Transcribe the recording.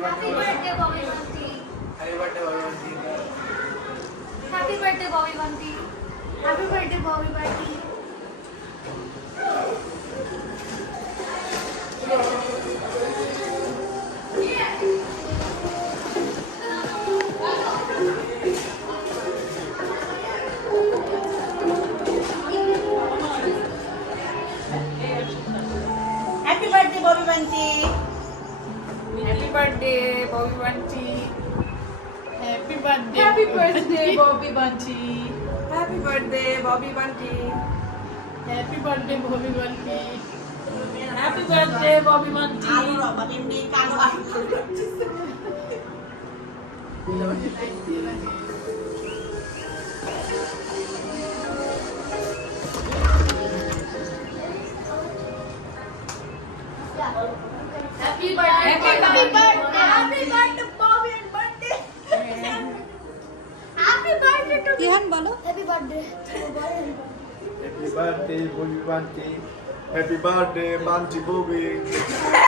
Happy birthday, Bobby Bunty. Happy birthday, Bobby Bunty. Happy birthday, Bobby Bunty. Happy birthday, Bobby Bunty. Happy birthday, Bobby Bunty. Happy birthday, Bobby Bunty. Happy birthday. Happy birthday, Bobby Bunty. Happy birthday, Bobby Bunty. Happy birthday, Bobby Bunty. Happy birthday, Bobby Bunty. আরো রবা এমনি কালো আরো Happy birthday, Happy birthday. Happy birthday, Bobby and birthday. Happy birthday to কিহান বলো Happy birthday to Bobby. Happy birthday, Bobby Bunty. Happy birthday, Bunty Bobby.